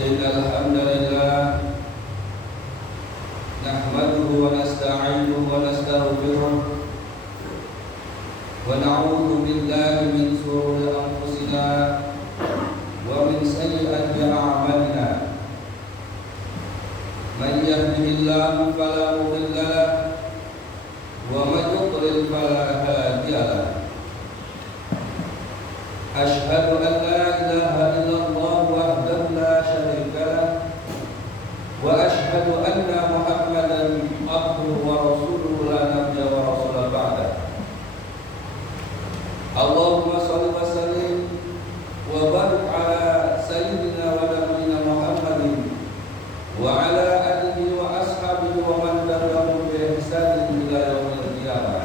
إن الحمد لله نحمده ونستعينه ونستغفره ونعوذ بالله من شرور أنفسنا ومن سيئات أعمالنا من يهده الله فلا مضل له ومن يضلل فلا هادي له أشهد أن لا إله إلا الله وحده لا شريك له وأشهد أن محمدا عبده ورسوله لا نبي ورسول بعده اللهم صل وسلم وبارك على سيدنا ونبينا محمد وعلى آله وأصحابه ومن تبعهم بإحسان إلى يوم القيامة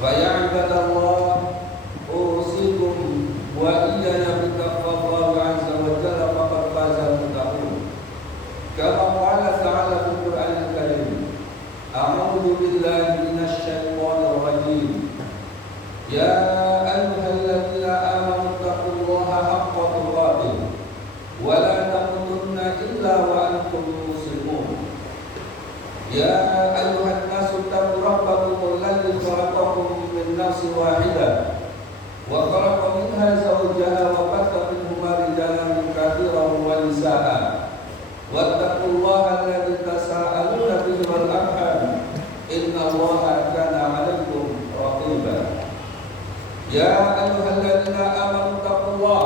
فيا عباد الله أوصيكم وإياي بتقوى الله عز وجل فقد فاز المتقون كما قال تعالى في القرآن الكريم أعوذ بالله من الشيطان الرجيم يا أيها الذين آمنوا اتقوا الله حق تقاته ولا تموتن إلا وأنتم مسلمون يا أيها الناس اتقوا ربكم الذي خلقكم من نفس واحدة وخلق منها زوجها وبث منهما رجالا كثيرا ونساء واتقوا الله الذي تساءلون به والأرحام إن الله كان عليكم رقيبا يا أيها الذين آمنوا اتقوا الله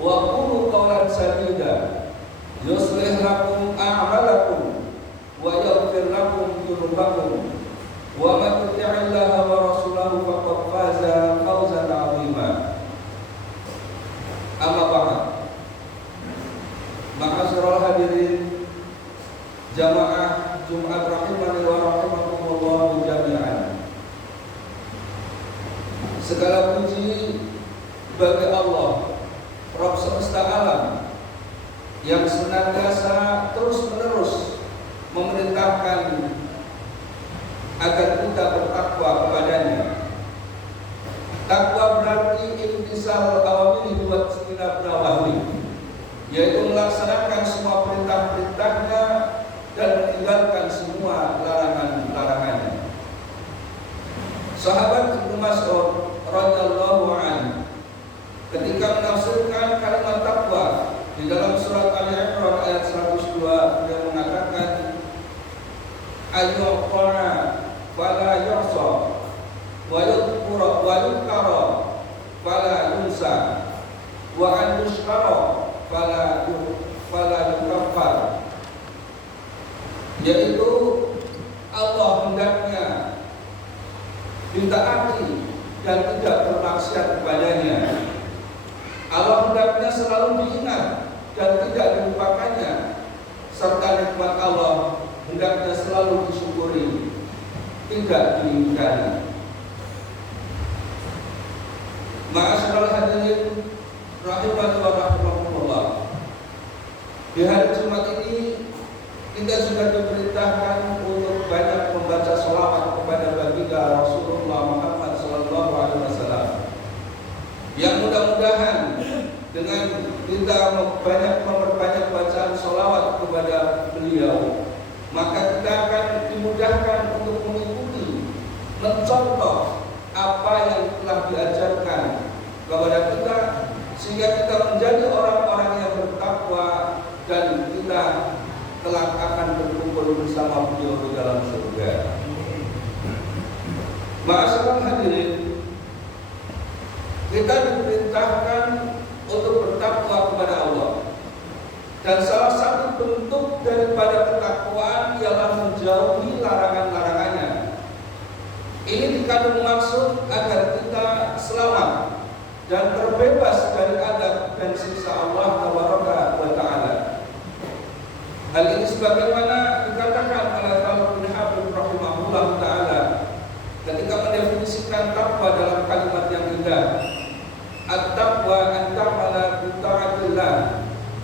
وقولوا قولا سديدا يصلح لكم أعمالكم ويغفر لكم ذنوبكم ومن يطع الله ورسوله فقد فاز فوزا عظيما أما بعد ma'asyiral hadirin jamaah Jumat rahimani wa rahimakumullah jami'an. Segala puji bagi Allah Rabb semesta alam yang senantiasa terus-menerus memerintahkan agar kita bertakwa kepadanya. Takwa berarti imtisal awamiri wa ijtinab nawahi, yaitu melaksanakan semua perintah-perintahnya dan meninggalkan semua larangan-larangannya. Sahabat Ibnu Mas'ud radhiyallahu anhu ketika menafsirkan kalimat takwa di dalam surat Ali Imran ayat 102, dia mengatakan ayyuqana fala yuhsa wa yudhkura wa yudhkara fala yunsa wa an yushkara fala yukaffar, yaitu Allah hendaknya ditaati dan tidak bermaksiat kepadanya. Allah hendaknya selalu diingat dan tidak dilupakannya, serta nikmat Allah hendaknya selalu disyukuri, tidak diingkari. Ma'asyiral hadirin rahimani wa rahimakumullah. Di hari Jumat ini kita sudah diperintahkan untuk banyak membaca sholawat kepada baginda Rasulullah Muhammad sallallahu alaihi wasallam. Yang mudah-mudahan dengan kita memperbanyak bacaan sholawat kepada beliau, maka kita akan dimudahkan untuk mengikuti, mencontoh apa yang telah diajarkan kepada kita, sehingga kita menjadi orang-orang yang bertakwa dan kita kelak akan berkumpul bersama beliau di dalam surga. Ma'asyiral hadirin, kita diperintahkan untuk bertakwa kepada Allah, dan salah satu bentuk daripada ketakwaan ialah menjauhi larangan-larangannya. Ini dikandung maksud agar kita selamat dan terbebas dari adab dan siksa Allah Tabaraka wa Ta'ala. Hal ini sebagaimana dikatakan oleh Talib bin Habib rahimahullah ta'ala ketika mendefinisikan takwa dalam kalimat yang indah. At-taqwa an ta'mala bi ta'atillah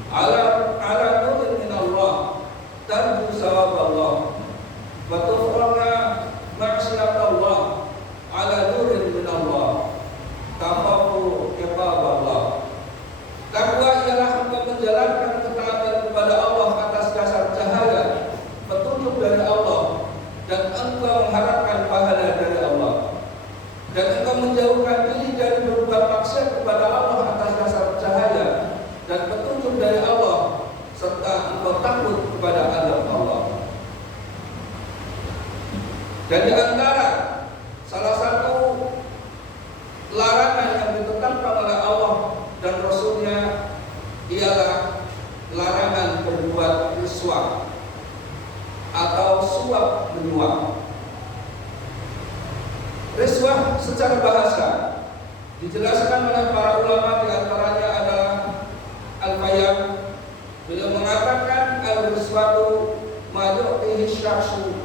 ala nurin min Allah tarju sawab Allah wa tufrana maksiat Allah ala nurin min Allah tafafu iqab Allah. Takwa ialah menjalankan ketaatan kepada Allah atas dasar cahaya petunjuk dari Allah, dan engkau mengharapkan pahala dari Allah, dan engkau menjauhkan diri dari berbuat maksiat kepada Allah atas dasar cahaya dan petunjuk dari Allah, serta engkau takut kepada azab Allah. Dan di antara salah satu larangan yang ditetapkan oleh Allah dan Rasulnya ialah larangan berbuat riswah atau suap menyuap. Riswah secara bahasa dijelaskan oleh para ulama, di antaranya adalah Al-Fayyad. Beliau mengatakan al-riswatu ma yu'tihi syakhsu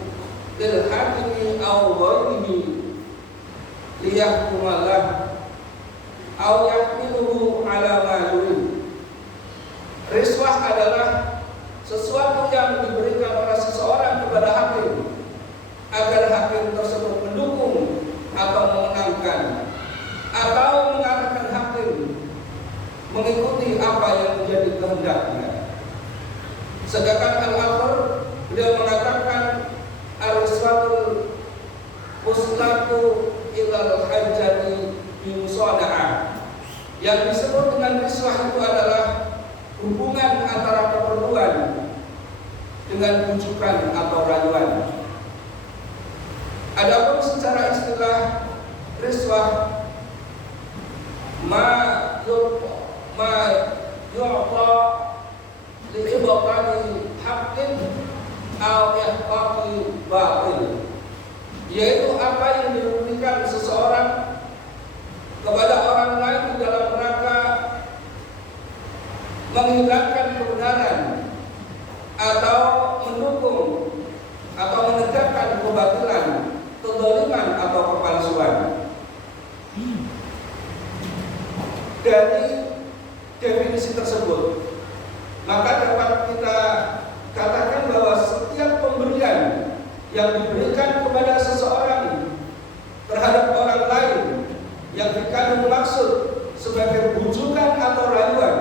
lil hakimi aw ghairihi liyahkuma lah aw yahmiluhu ala ma yurid. Riswah adalah sesuatu yang diberikan oleh seseorang kepada hakim agar hakim tersebut mendukung atau memenangkan atau mengatakan hakim mengikuti apa yang menjadi kehendaknya. Sedangkan Al-Athar beliau mengatakan al-riswatul muslatu ilal hajjati bimusoda'ah. Yang disebut dengan riswah itu adalah hubungan antara keperluan dengan bujukan atau rayuan. Adapun secara istilah riswah ma yu'ta li'ibqani haqqin aw ihqaqi batil, yaitu apa yang diberikan seseorang kepada orang lain di dalam rangka menghilangkan kebenaran atau mendukung atau menegakkan kebatilan, kezaliman atau kepalsuan. Dari definisi tersebut, maka dapat kita katakan bahwa setiap pemberian yang diberikan kepada seseorang terhadap orang lain yang dikandung maksud sebagai bujukan atau rayuan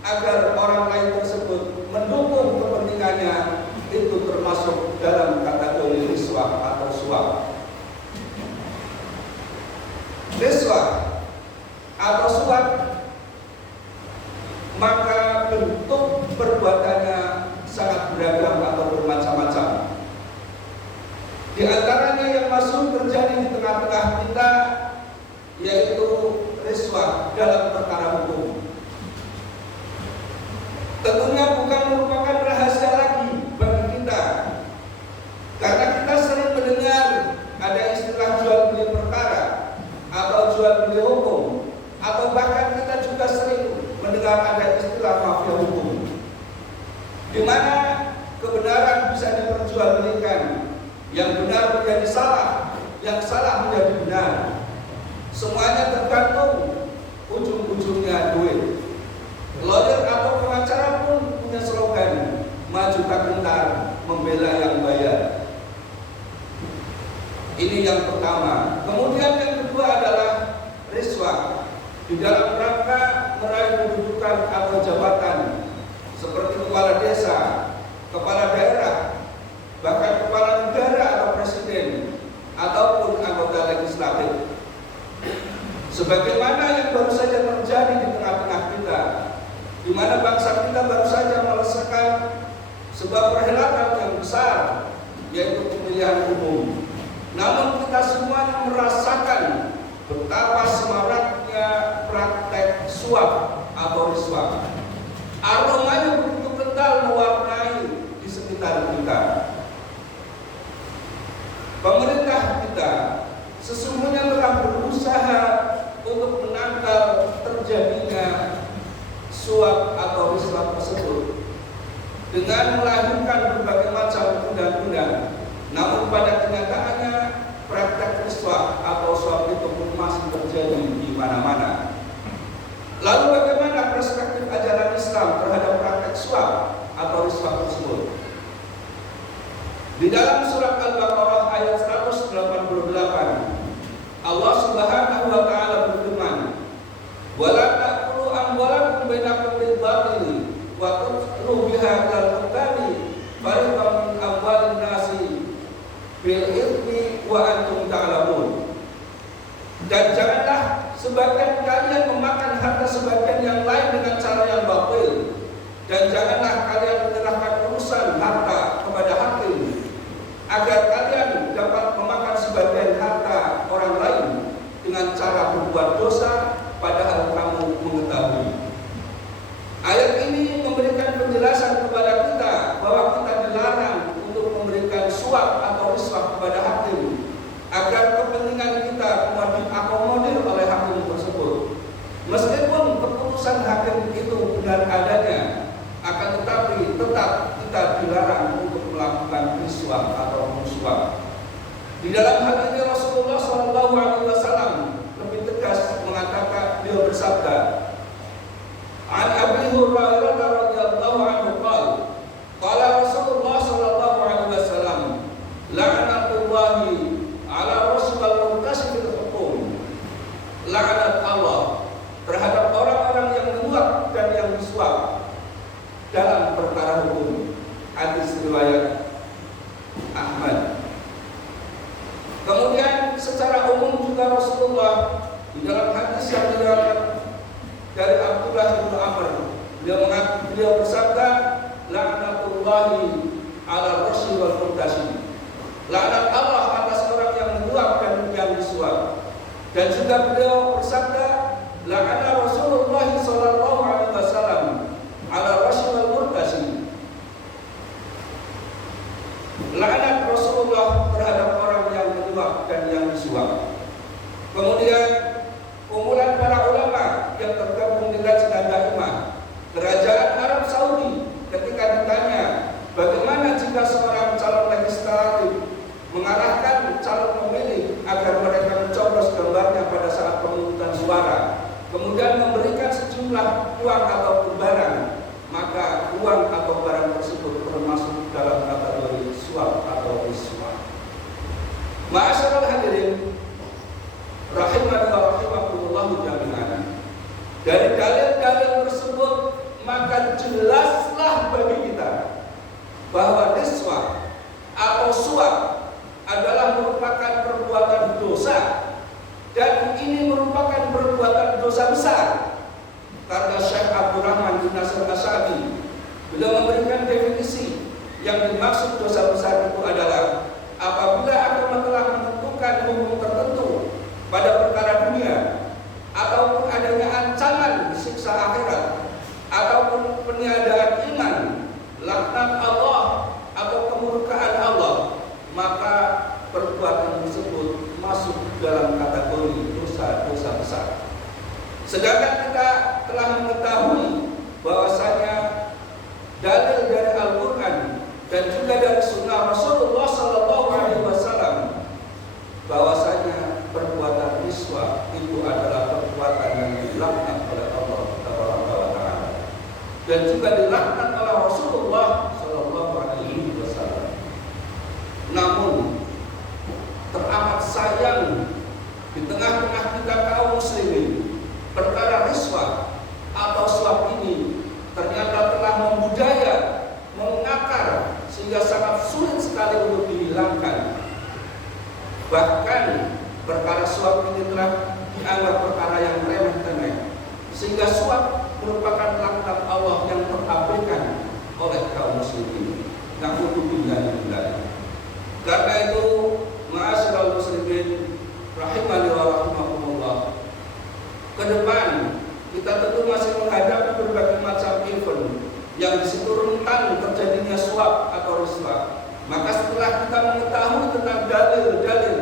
agar orang lain tersebut mendukung kepentingannya, itu termasuk dalam kategori riswah atau suap. Riswah atau suap, maka bentuk perbuatannya sangat beragam atau bermacam-macam. Di antaranya yang masuk terjadi di tengah-tengah kita yaitu riswah dalam perkara hukum. Tentunya bukan merupakan rahasia lagi bagi kita, karena kita sering mendengar ada istilah jual beli perkara atau jual beli hukum, atau bahkan kita juga sering mendengar ada istilah mafia hukum, di mana kebenaran bisa diperjualbelikan, yang benar menjadi salah, yang salah menjadi benar. Semuanya tergantung ujung-ujungnya duit. Lawyer atau pengacara pun punya slogan, maju tak gentar, membela yang bayar. Ini yang pertama. Kemudian yang kedua adalah riswah di dalam rangka meraih kedudukan atau jabatan seperti kepala desa, kepala daerah, bahkan kepala negara atau presiden, ataupun anggota legislatif. Sebagaimana yang baru saja terjadi di tengah-tengah kita, di mana bangsa kita baru saja melesatkan sebuah perhelatan yang besar, yaitu pemilihan umum. Namun kita semuanya merasakan betapa semaraknya praktek suap atau riswah. Aromanya begitu kental mewarnai di sekitar kita. Pemerintah kita sesungguhnya telah berusaha untuk menangkal terjadinya suap atau riswah tersebut dengan melahirkan berbagai macam undang-undang. Namun pada kenyataannya praktek riswah atau suap itu pun masih terjadi di mana-mana. Lalu bagaimana perspektif ajaran Islam terhadap praktek suap atau riswah tersebut? Di dalam surat Al-Baqarah ayat 188, Allah Subhanahu wa taala berfirman, "Wala ta'kulu amwalakum bainakum bil batil tu'tuha ilal hukami fariqam min amwalin nasi bil ithmi wa antum ta'lamun. Dan janganlah sebagian kalian memakan harta sebagian yang lain dengan cara yang batil, dan janganlah kalian menyerahkan urusan harta kepada hakim agar kalian dapat memakan sebagian harta orang lain dengan cara berbuat dosa padahal kamu mengetahui. Ayat ini memberikan penjelasan kepada kita bahwa kita dilarang untuk memberikan suap atau riswah kepada hakim agar kepentingan kita diakomodir oleh hakim tersebut. Meskipun keputusan hakim itu benar adanya, akan tetapi tetap kita dilarang untuk melakukan riswah atau muswah. Di dalam hal ini Rasulullah SAW lebih tegas mengatakan, beliau bersabda, An Abi Hurairah radhiyallahu anhu qala Rasulullah sallallahu alaihi wasallam la'natullahi ala rasul murtasyidil hukum. Laknat Allah terhadap orang-orang yang menyuap dan yang disuap dalam perkara hukum. Hadis riwayat Ahmad. Kemudian secara umum juga Rasulullah di dalam hadis yang diriwayatkan dari Abdullah bin Amr, beliau bersabda, laknatullahi ala rasyid wal murtasyid. Laknat Allah atas orang yang menyuap dan yang disuap. Dan juga beliau bersabda, laknat Rasulullah sallallahu alaihi wasallam ala rasyid wal murtasyid. Laknat Rasulullah terhadap orang yang menyuap dan yang disuap. Kemudian kumpulan para ulama yang tergabung di Lajnah Daimah Kerajaan Arab Saudi ketika ditanya bagaimana jika seorang calon legislatif mengarahkan calon pemilih agar mereka mencoblos gambarnya pada saat pemungutan suara, kemudian memberikan sejumlah uang atau barang, maka uang atau barang tersebut termasuk dalam kategori suap atau riswah. Ma'asyiral hadirin rahimani wa rahimakumullahu jami'an. Dari dalil-dalil tersebut maka jelaslah bagi kita bahwa riswah atau suap adalah merupakan perbuatan dosa, dan ini merupakan perbuatan dosa besar. Karena Syekh Abdurrahman bin Nasir As-Sa'di beliau memberikan definisi yang dimaksud dosa besar itu adalah apabila agama telah menentukan hukum tertentu pada perkara dunia, ataupun adanya ancaman siksa akhirat, ataupun peniadaan iman, laknat Allah atau kemurkaan Allah, maka perbuatan tersebut masuk dalam kategori dosa-dosa besar. Sedangkan kita telah mengetahui bahwasanya dalil dari Al-Quran dan juga dari Sunnah Rasulullah SAW bahwasanya perbuatan riswah itu adalah perbuatan yang dilaknat oleh Allah Taala dan juga dilaknat oleh Rasulullah SAW. Namun teramat sayang di tengah-tengah kita kaum muslimin, perkara riswah atau suap ini ternyata telah membudaya, mengakar sehingga sangat sulit sekali untuk dihilangkan. Bahkan perkara suap ini telah dianggap perkara yang remeh-temeh, sehingga suap merupakan laknat Allah yang terabaikan oleh kaum muslimin. Na'udzubillah. Karena itu, ma'asyiral muslimin rahimani wa rahimakumullah, ke depan kita tentu masih menghadapi berbagai macam event yang disitu rentan terjadinya suap atau riswah. Maka setelah kita mengetahui tentang dalil-dalil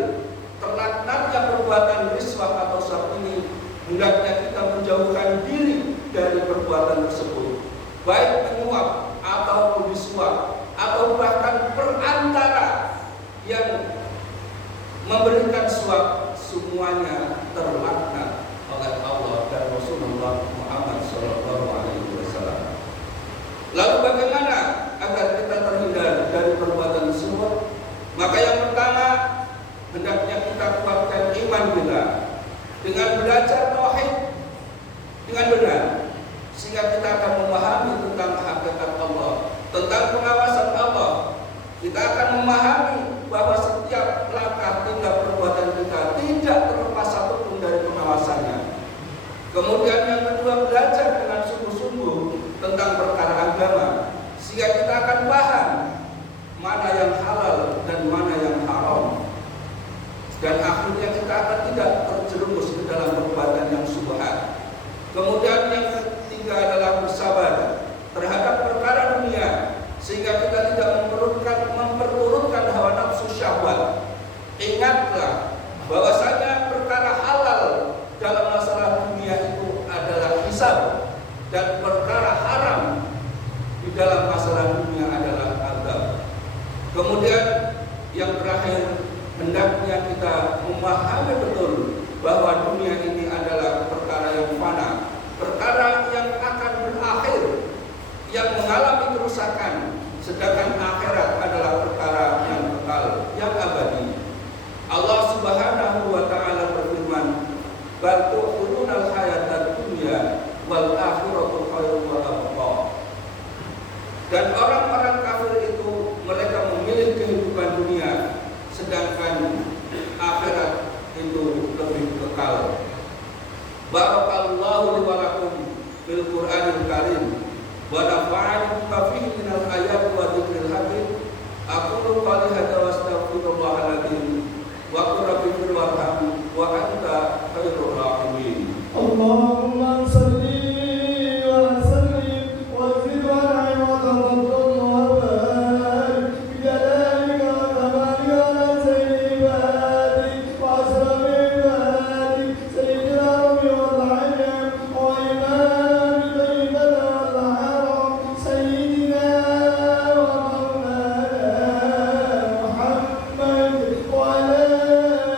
terlaknatnya perbuatan riswah atau suap ini, hendaknya kita menjauhkan diri dari perbuatan tersebut, baik menyuap ataupun disuap, atau bahkan perantara yang memberikan suap, semuanya terlaknat oleh Allah dan Rasulullah Muhammad SAW. Lalu bagaimana agar kita terhindar dari perbuatan tersebut? Maka yang pertama, hendaknya kita kuatkan iman kita dengan belajar tauhid dengan benar, sehingga kita akan memahami tentang hakikat Allah yang mengalami kerusakan, sedangkan akhirat adalah perkara yang kekal, yang abadi. Allah Subhanahu wa taala berfirman, "Bal tu'thirunal hayatad dunya wal akhiratu khairun wa abqa." Dan orang-orang kafir itu mereka memilih kehidupan dunia, sedangkan akhirat itu lebih kekal. Barakallahu li wa lakum fil Qur'anil Karim wa nafa'ani bima fihi minal ayati wa dzikril hakim. Aqulu qali hadza wa astaghfirullahal adzim wa qul rabbi fir warham wa anta khairur rahimin. Allahumma shalli wa sallim wa zid wa na'im wa tawakkal wa barik bi jalalika wa kamalika ala sayyidi ibadik wa asrafi ibadik sayyidina rabbi wal alam wa imam tayyibana wal haram sayyidina wa maulana Muhammad wa ala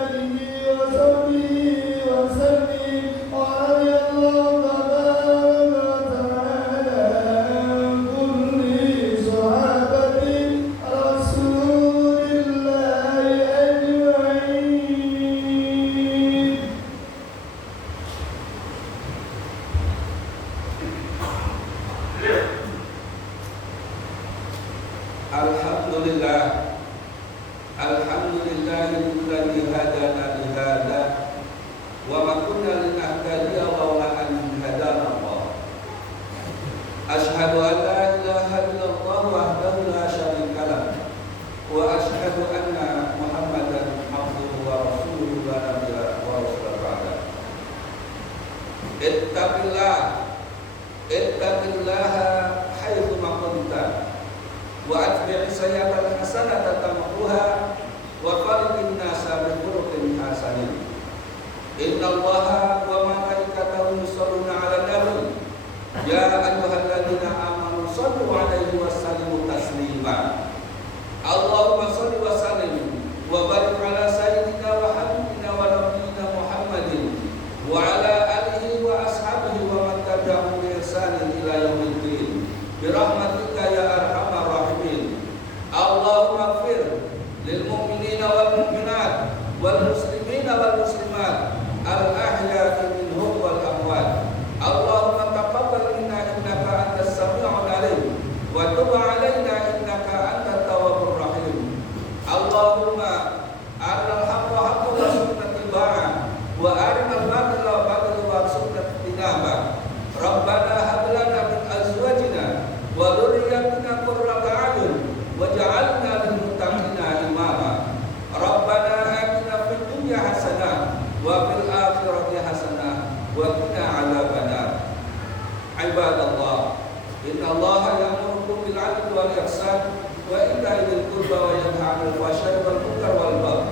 alihi wa sahbihi wa sallim wa radiyallahu tabaraka wa ta'ala an kulli sahabati rasulillahi ajma'in. Alhamdulillah, alhamdulillahilladzi hadana li hadza wa ma kunna linahtadiya laula an hadana Allah. Asyhadu an la ilaha illallah wahdahu la syarika lah wa asyhadu anna Muhammadan abduhu wa rasuluhu la nabiyya wa rasula ba'da. Ittaqillaha haitsu ma kunta wa atbi' sayyi'atal hasanata tamhuha wa khaliqin nasa bi khuluqin hasanin. Innallaha wa malaikatahu yusholluna 'alan nabi ya ayyuhalladzina amanu shallu 'alaihi wa sallimu taslima. Allahumma shalli wa sallim wa barik 'ala sayyidina wa habibina wa nabiyyina Muhammadin wa 'ala alihi wa ashabihi wa man tabi'ahum bi ihsanin ila yaumiddin bi rahmatika ya arhamar rahimin. Allahumma ighfir lil mu'minina wal mu'minat wal muslimina wal muslimat al ahya'i minhum wal amwat. Allahumma taqabbal minna innaka antas sami'ul 'alim wa tub 'alaina innaka antat tawwabur rahim. Allahumma arinal haqqa haqqan warzuqna ittiba'ah wa arinal batila batilan warzuqna ijtinabah. Rabbana hab lana min azwajina wa dhurriyyatina qurrata a'yun waj'alna lil muttaqina imama. Rabbana atina fid dunya hasanah wa fil akhirati hasanah wa qina 'adzabannar. Ibadallah, innallaha ya'murukum bil 'adli wal ihsan wa ita'i dzil qurba wa yanha 'anil fahsya'i wal munkar wal baghi